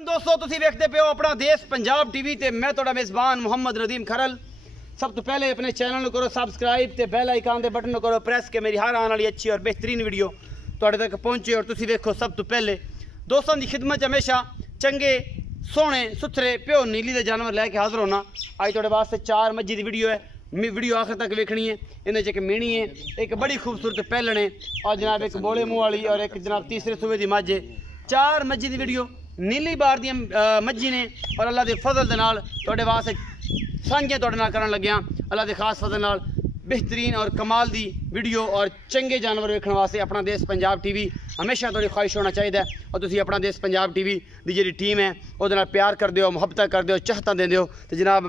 दोस्तों तुसी देखते पे हो अपना देश पंजाब टीवी ते मैं तुहाडा मेज़बान मुहम्मद नदीम खरल। सब तो पहले अपने चैनल को करो सब्सक्राइब ते बेल आइकन के बटन करो प्रेस के मेरी हर आने वाली अच्छी और बेहतरीन वीडियो तुहाडे तक पहुंचे और तुसी देखो। सब तो पहले दोस्तों की खिदमत हमेशा चंगे सोहने सुथरे प्योर नीली के जानवर लैके हाजिर होना। अज तुहाडे वास्ते 4 मज्जी की वीडियो है, वीडियो आखिर तक वेखनी है। इन्हें एक मीणी है, एक बड़ी खूबसूरत पैलन है और जनाब एक बोले मुँह वाली और एक जनाब तीसरे सूबे की मझ है। 4 मज्जी की वीडियो नीली बार दी मज्जी ने और अल्लाह के फजल दे नाल तुहाडे वास्ते सांझे तुहाडे नाल करन लग्या। अल्लाह के खास फजल नाल बेहतरीन और कमाल दी वीडियो और चंगे जानवर वेखण वास्ते अपना देश पंजाब टीवी हमेशा थोड़ी ख्वाहिश होना चाहिए। और तुसी अपना देश पंजाब टीवी की जी टीम है वो प्यार कर दो, मुहब्बत कर दो, चाहता दे दो। तो जनाब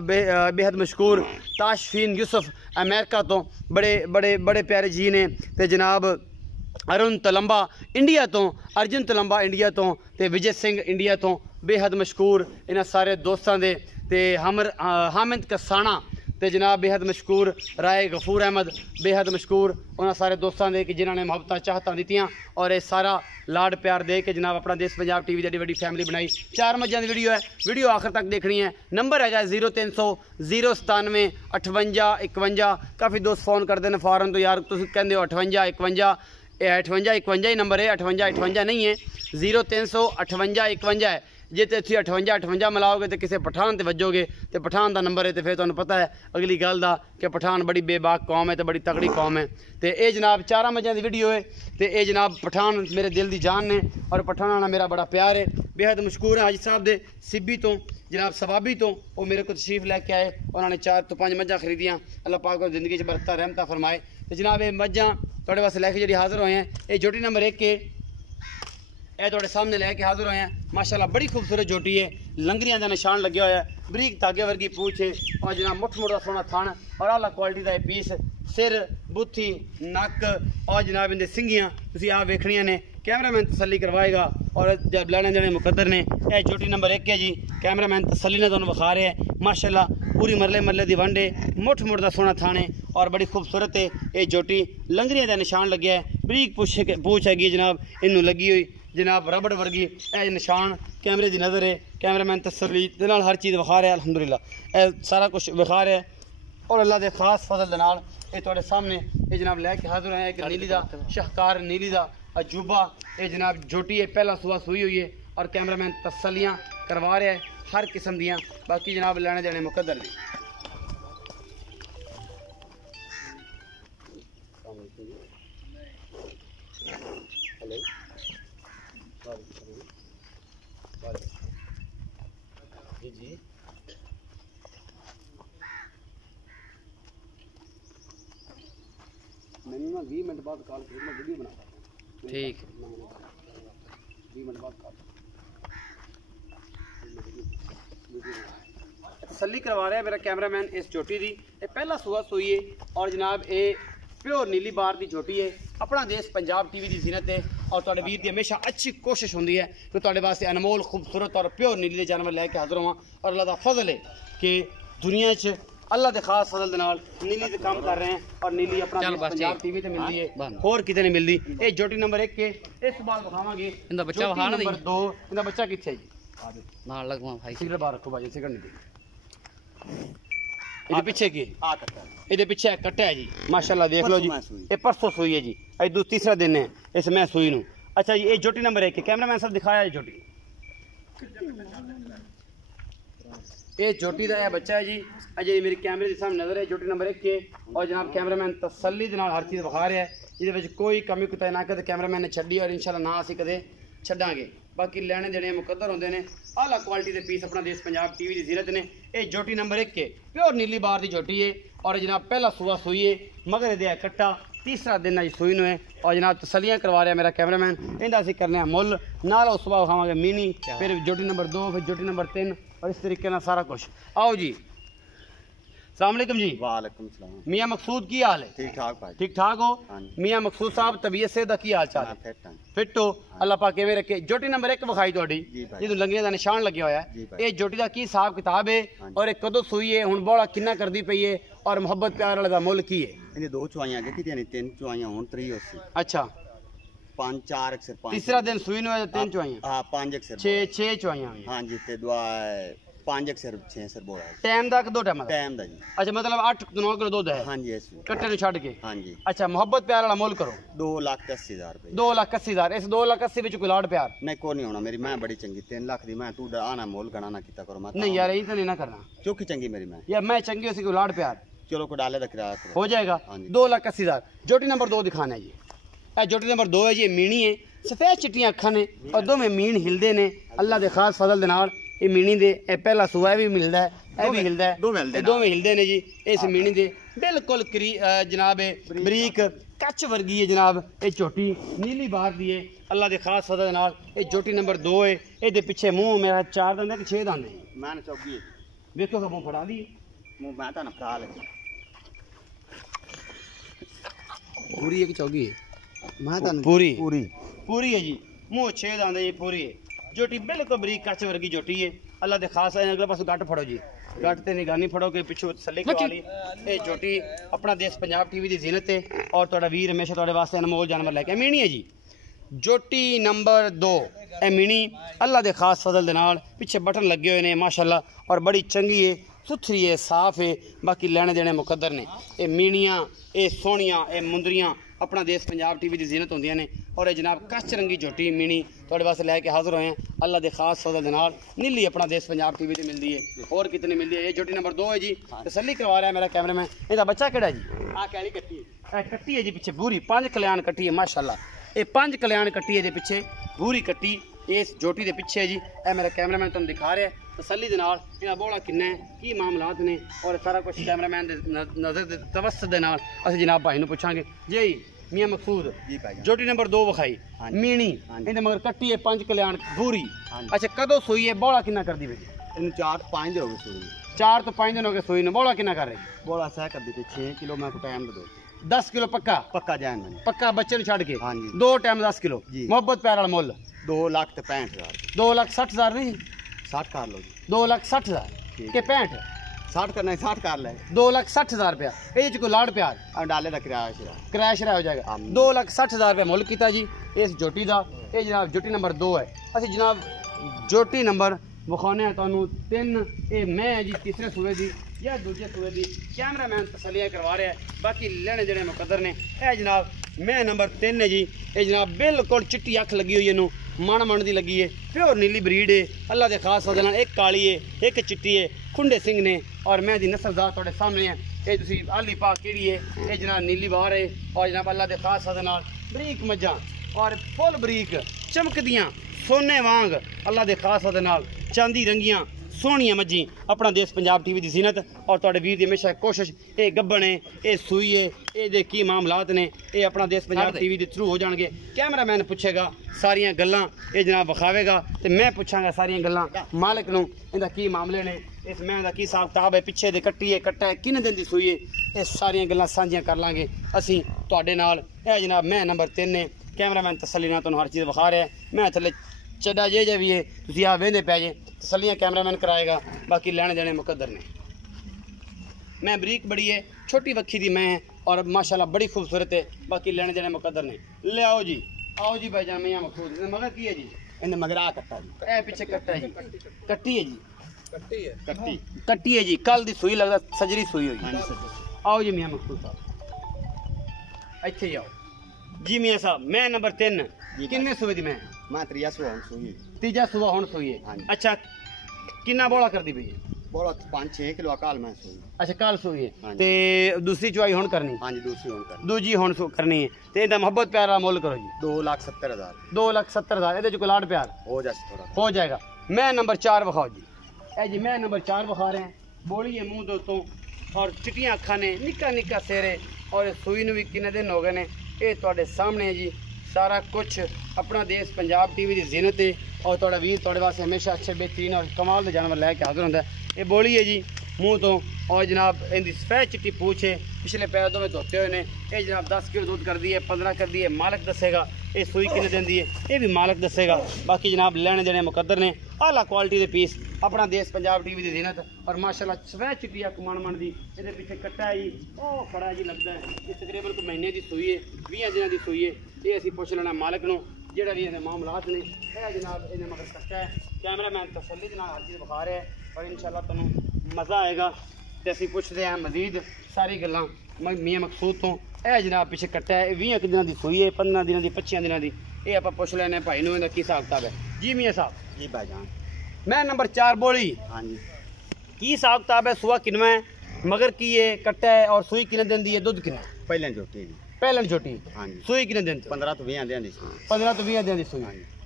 बेहद मशहूर ताशफीन यूसुफ अमेरिका तो बड़े बड़े बड़े प्यारे जी ने। तो जनाब अरुण तलंबा इंडिया तो, अर्जुन तलंबा इंडिया तो, विजय सिंह इंडिया तो बेहद मशहूर इन्होंने सारे दोस्तों के। हामिद कसाना तो जनाब बेहद मशहूर राय गफूर अहमद बेहद मशहूर उन्होंने सारे दोस्तों के कि जिन्होंने मुहब्बत चाहता दित्तियां और ये सारा लाड प्यार दे के जनाब अपना देश पंजाब टीवी की बड़ी फैमिली बनाई। 4 मज्जां दी वीडियो है, वीडियो आखिर तक देखनी है। नंबर है 0300 097 58 51। काफ़ी दोस्त फोन करते हैं फॉरन तो यार तुम कहते हो 58 51, 58 51 ही नंबर है, 58 58 नहीं है। 0300 58 51 है। जे तो 58 58 मिलाओगे तो किसी पठान से वजोगे तो पठान का नंबर है। तो फिर तुम्हें पता है अगली गल का कि पठान बड़ी बेबाक कौम है तो बड़ी तगड़ी कौम है। तो ये जनाब 4 मज्जां की वीडियो है। तो ये जनाब पठान मेरे दिल की जान ने और पठान मेरा बड़ा प्यार है। बेहद मशहूर है हाजी साहब के सिब्बी तो जनाब सवाबी तो वो मेरे को तशरीफ लैके आए। उन्होंने 4 तो 5 मज्जां खरीदियाँ। अल्लाह पाक को जिंदगी बरकत रहमत फरमाए। तो जनाब ये मज्जां तुहाडे वास्ते लैके जी हाजिर होए हैं। ये जोटी नंबर 1 है, यह तुहाडे सामने लैके हाजिर होए हैं। माशाल्लाह बड़ी खूबसूरत जोटी है, लंगरियां का निशान लगे हुआ है, बरीक धागे वर्गी पूछ है और जनाब मुठ मुठ का सोना थान और आला क्वालिटी का पीस, सिर बुत्थी नक और जनाब इनके सिंगियां तुसीं आप वेखनियां ने। कैमरामैन तसल्ली करवाएगा और जब लैने देने मुकद्दर ने। यह जोटी नंबर 1 है जी, कैमरामैन तसल्ली ने तुहानूं विखा रहे हैं। माशाल्लाह पूरी मरले मरले की वंड है, मुठ मुठ का सोना थाने और बड़ी खूबसूरत है। ये जोटी लंगरियां का निशान लगे है, बरीक पूछ हैगी जनाब इनू लगी हुई जनाब रबड़ वर्गी। यह निशान कैमरे की नज़र है, कैमरामैन तसल्ली दे नाल हर चीज़ विखा रहा है। अल्हम्दुलिल्लाह यह सारा कुछ विखा रहा है और अल्लाह के खास फजल दे नाल ये तुहाडे सामने ये जनाब लैके हाजिर है। एक नीली का शाहकार नीली का अजूबा ये जनाब जोटी है, पहला सुबह सुई हुई है और कैमरामैन तसल्लियाँ करवा रहा है हर किस्म दियाँ। बाकी जनाब लैने देने मुकद्दर ने। जी जी मैंने ना 20 मिनट बाद कॉल करूँ, मैं वीडियो बना पाता हूँ। ठीक 20 मिनट बाद कॉल तसल्ली करवा रहा है मेरा कैमरामैन इस जोटी की। ये पहला सुबह सुई है और जनाब ये प्योर नीली बार की जोटी है। अपना देश पंजाब टीवी की जीनत है और तुहाडे वीर की हमेशा अच्छी कोशिश होंदी है कि तुहाडे वास्ते अनमोल खूबसूरत और प्योर नीली के जानवर लैके हाजिर होवां। और अल्लाह का फजल है कि दुनिया च अल्लाह के खास फजल दे नाल नीली से काम कर रहे हैं और नीली अपना पंजाब टीवी ते मिलती है, होर किते नहीं मिलती। ये जोटी नंबर 1 के इस बार दिखावांगे। इंदा बच्चा वहां नंबर 2 इंदा बच्चा किथे है जी नाल लगवा भाई सिगरेट बाहर रखो भाई सिगरेट नहीं ये पीछे की ये पीछे कट्टा है जी। माशाल्लाह देख लो जी, ये परसों सुई है जी, अज तीसरा दिन है इस मैं सुई नूं। अच्छा जी ये जोटी नंबर 1 कैमरामैन साहब दिखाया है जोटी। ये जोटी का यह बच्चा है जी, अजय मेरी कैमरे के सामने नजर है। जोटी नंबर 1 के और जनाब कैमरामैन तसल्ली दे नाल हर चीज़ विखा रहा है। ये कोई कमी कुताही ना कदे कैमरामैन ने छड्डी और इंशाल्लाह ना असीं कदे छड्डांगे। बाकी लैने देने मुकद्दर होंदे ने। आला क्वालिटी के पीस अपना देश पंजाब टीवी की जीरत ने। यह जोटी नंबर 1 के प्योर नीली बार की जोटी है और जनाब पहला सुबह सुई है मगर दे कट्टा तीसरा दिन अज सुई नूं है और जनाब तसल्लियाँ करवा रहा है मेरा कैमरामैन। इनका असीं करने मुल नाल उस सुबह विखावांगे मीनी, फिर जोटी नंबर 2, फिर जोटी नंबर 3 और इस तरीके ना सारा कुछ। आओ जी अस्सलाम वालेकुम जी। वालेकुम सलाम। मियाँ मकसूद की हाल है? ठीक ठाक भाई। ठीक ठाक हो मियाँ मकसूद साहब? तबीयत से की हाल चाल है? फिट हो? अल्लाह पाक किवें रखे। जोटी नंबर 1 विखाई तुहाडी जिदों लंगियां दा निशान लग्या होया है। ये जोटी दा की हिसाब किताब है और ये कदों सुई है, हुण बड़ा किन्ना करदी पई है और मुहब्बत प्यार वाले दा मुल की है? इहने 2 चुआइयां अगे कीतियां ने, 3 चुआइयां हुण 3 होसी। अच्छा 5 4 अक्सर 5 तीसरा दिन सूई नु 3 चवाइयां हां 5 अक्सर 6 चवाइयां हां जी ते दुआ 5 अक्सर 6 अक्सर बोला टाइम दा कि 2 टाइम दा टाइम दा जी अच्छा मतलब 8 to 9 किलो दूध है हां जी इस कट्टे नु छड़ के हां जी अच्छा मोहब्बत प्यार वाला मोल करो 2,80,000 रुपए 2,80,000 इस 2,80,000 विच कोई लाड़ प्यार नहीं को नहीं होना मेरी मैं बड़ी चंगी 3 लाख दी मैं तू आना मोल गणा ना कीता करो मैं नहीं यार ये तो नहीं ना करना चौकी चंगी मेरी मैं यार मैं चंगी उसी को लाड़ प्यार चलो को डाले दा किराया करो हो जाएगा 2,80,000 जोटी नंबर 2 दिखाना है जी ए जोटी नंबर 2 है जी मीणी है सफेद चिट्टियां अखां ने और दो में मीण हिलदे ने अल्लाह दे खास फजल दे नाल ये मीणी दे ए पहला सुआ भी मिलदा है ए भी हिलदा है दो में हिलदे ने जी इस मीणी दे बिल्कुल जनाब बरीक कच वर्गी है जनाब ये झोटी नीली बार दी है अल्लाह दे खास फजल दे नाल ये जोटी नंबर 2 है ए पिछे मुंह मेरा 4 दंद है कि 6 दंद है मैं चौकी देखो मुंह फड़ा दी मुंह मैं ता ना फड़ा ले पूरी है कि चौगी है मैं ता पूरी पूरी पूरी है जी मुंह 6 दंद है ये पूरी है जोटी बिल्कुल बरीक कच वर्गी जोटी है अल्लाह दे खास है अगले पासों गट फड़ो जी गट ते निगानी फड़ो के पिछो तसल्ली करवा ली ये जोटी अपना देश पंजाब टीवी दी जीनत है और तुहाडा वीर हमेशा तुहाडे वास्ते अनमोल जानवर लेके मीणी है जी जोटी नंबर 2 ए मीणी अल्लाह दे खास फजल दे नाल पिछे बटन लगे हुए ने माशाअल्लाह और बड़ी चंगी है सुथरी है साफ है बाकी लेने देने मुकद्दर ने ये मीणियां ये सोहणियां ये मुंदरियां अपना देश पंजाब टीवी की जीनत होंदियां ने और ये जनाब कच रंगी झोटी मीणी थोड़े वास्ते लैके हाजिर होए हैं अल्लाह के खास फजल दे नाल नीली अपना देश पंजाब टीवी से मिलती है और कितनी मिलती है ये झोटी नंबर 2 है जी तसल्ली करवा रहा है मेरा कैमरामैन इसका बच्चा केड़ा जी आ कैली कट्टी है जी पिछे भूरी 5 कल्याण कट्टी है माशाल्लाह ये 5 कल्याण कट्टी है जी पिछे भूरी कट्टी इस झोटी के पिछे जी ए मेरा कैमरामैन तुम दिखा रहा है तसल्ली दे नाल इहदा बोला किन्ना है की मामलात ने और सारा कुछ कैमरामैन दे नज़र दे तवस्सुत दे नाल असि जनाब भाई नूं पुछांगे जी मियां मकसूद जी भाई जोटी नंबर 2 विखाई मीणी इहदे मगर कट्टी है 5 कल्याण भूरी अच्छा कदों सोई है बोला किन्ना कर दी भाई इन 4 5 दे हो गए सोई 4 तो 5 दिन हो गए सोई ने बोला किन्ना कर रही बोला सह कर दी 6 किलो मैं को टाइम दे 10 किलो पक्का पक्का जान मैंने पक्का बच्चे नु छड़ के हां जी 2 टाइम 10 किलो मोहब्बत प्यार वाला मुल 2,65,000 2,60,000 नहीं 60 कर लो जी 2,60,000 के 65 60 करना है 60 कर ले 2,60,000 रुपया ये कोई लाड़ प्यार और डाले दा किराया क्रैश रहा हो जाएगा 2,60,000 रुपया मुल किया जी इस जोटी का ये जनाब जोटी नंबर 2 है असं जनाब जोटी नंबर विखाने तुहानू 3 ये मैं है जी तीसरे सूबे की या दूजे सूबे की कैमरामैन तसलियां करवा रहा है बाकी लेने देने मुकद्दर ने यह जनाब मैं नंबर 3 है जी ये जनाब बिल्कुल चिट्टी अख लगी हुई है मन मन की लगी है प्योर नीली ब्रीड है अल्लाह के खास वजह एक काली है एक चिट्टी है खुंडे सिंह ने और मैं दी नस्लदार थोड़े सामने है ये तुसी आली पा केड़ी है ये जनाब नीली बार है और जनाब अल्लाह के खास वजह बरीक मज्जां और फुल बरीक चमकदियां सोने वांग अल्लाह के खास वजह चांदी रंगियां सोहनियां मज्जी अपना देश पंजाब टीवी की जीनत और तुहाडे वीर दी हमेशा कोशिश ये गब्बन है ये सूई है ये की मामलात ने ये अपना देश पंजाब टीवी के थ्रू हो जाएंगे कैमरामैन पूछेगा सारियां गल्लां ये जनाब विखावेगा तो मैं पूछांगा सारियां गल्लां मालिक नूं इहदा की मामले ने इस मैं दा की हिसाब किताब है पिछे दे कट्टी है कट्टा है किन्ने दिन दी सूई है ये सारियां गल्लां सांझियां कर लांगे असीं तुहाडे नाल ए जनाब मैं नंबर 3 ने कैमरामैन तसल्ली नाल तुहानूं हर चीज़ विखा रहा है मैं थल्ले चड्डा जे भी है तुसीं आ वेंदे पै जे तसल्लियां कैमरामैन कराएगा बाकी लेने देने मुकद्दर ने मैं बरीक बड़ी है छोटी वक्खी दी मैं है और माशाल्लाह बड़ी खूबसूरत है बाकी लेने देने मुकद्दर ने ले आओ जी भाई जान मियां मकसूद मगर की है जी इन मगर आ कट्टा जी ए पीछे कट्टा है जी कट्टी है जी कट्टी है जी कल दी सुई लगदा सजरी सुई हुई आओ जी मियां मकसूद साहब अच्छे ही आओ जी मियां साहब मैं नंबर 3 किन्ने सूबे दी मैं त्रिया सुबह सुई तीजा सुबह हुण सुई है अच्छा किन्ना बोला कर दी भई बोला 5-6 किलो काल मैं सुई अच्छा कल सुई है ते दूसरी चुआई हुण करनी हां जी दूसरी हुण करनी दूजी हुण करनी है ते इहदा मोहब्बत प्यार वाला मुल करो जी 2,70,000 2,70,000 इहदे च कोई लाड़ प्यार हो जाए थोड़ा हो जाएगा मैं नंबर 4 विखाओ जी ए जी मैं नंबर 4 विखा रहे हैं बोली है मुंह दोस्तों और चिट्टियां अखां ने निक्का निक्का सिर है और सूई नूं भी किन्ने दिन हो गए ने ये तुहाडे सामने है जी सारा कुछ अपना देश पंजाब टीवी की जीनत है और तुहाडा वीर तुहाडे वास्ते हमेशा अच्छे बेहतरीन और कमाल के जानवर लैके हाजिर होंदा है ये बोली है जी मूँह तो और जनाब इनकी सफेद चिट्टी पूछ है पिछले पैर तो में धोते हुए ने ये जनाब 10 किलो दूध कर दी है 15 कर दी है मालिक दसेगा ये सूई किन्ने दिन दी है ये भी मालिक दसेगा बाकी जनाब लेने देने मुकद्दर ने आला क्वालिटी के पीस अपना देश पंजाब टीवी की जीनत और माशाल्लाह सवै चिट्टी अख मन दी ये पिछे कट्टा है जी वो खड़ा जी लगता है ये तकरीबन कोई महीने की सूई है 20 दिनों की सूई है ये असीं पुछ लेना मालक नूं जेड़ा भी इहदे मामलात ने जनाब इन्हें मगर कट्टा है कैमरा मैन तसल्ली दे नाल हर चीज़ विखा रहा है और इंशाल्लाह तुहानूं मज़ा आएगा तो असीं पुछदे हैं मजीद सारी गल्लां मियां मकसूद तो यह जनाब पिछे कट्टा है 20 दिनों की सूई है 15 दिनों की 25 दिनों की ये आप पुछ लेने भाई नूं इहदा की हिसाब किताब है जी मियां साहब जी भाईजान मैं नंबर 4 बोली हाँ जी की हिसाब किताब है सुआ किनवा है मगर की ये कट्टा है और सूई किने दिन दी है दुध किना पहले झोटी जी पहलन छोटी हाँ जी सूई किने दिन 15 तो 20 दिन दी 15 तो 20 दिन की सूई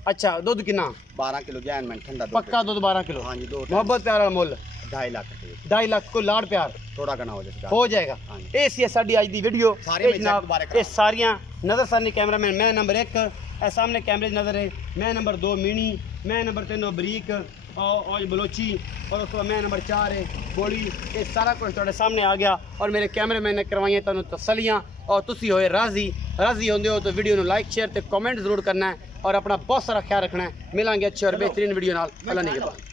अच्छा दुध किना 12 किलो जैन में ठंडा दूध पक्का दुध 12 किलो हाँ जी 2 मोहब्बत प्यार वाला मुल 2.5 लाख रुपए 2.5 लाख को लाड़ प्यार थोड़ा घना हो जाएगा हो जाएगा हाँ जी। ये सी साडी अज दी वीडियो सारे ये में जनाब दोबारा ये सारियां नजर सानी कैमरामैन मैं नंबर 1 ए सामने कैमरे च नजर है मैं नंबर 2 मिनी मैं नंबर 3 बरीक और बलोची और उसके बाद मैं नंबर 4 है बोली ये सारा कुछ तुहाडे सामने आ गया और मेरे कैमरामैन ने करवाइया तुहानूं तसलियां और तुसी होए राजी होंदे हो तो वीडियो नूं लाइक शेयर ते कमेंट जरूर करना है और अपना बहुत सारा ख्याल रखना है मिलांगे अच्छे और बेहतरीन वीडियो नाल अल्लाह ने के बाद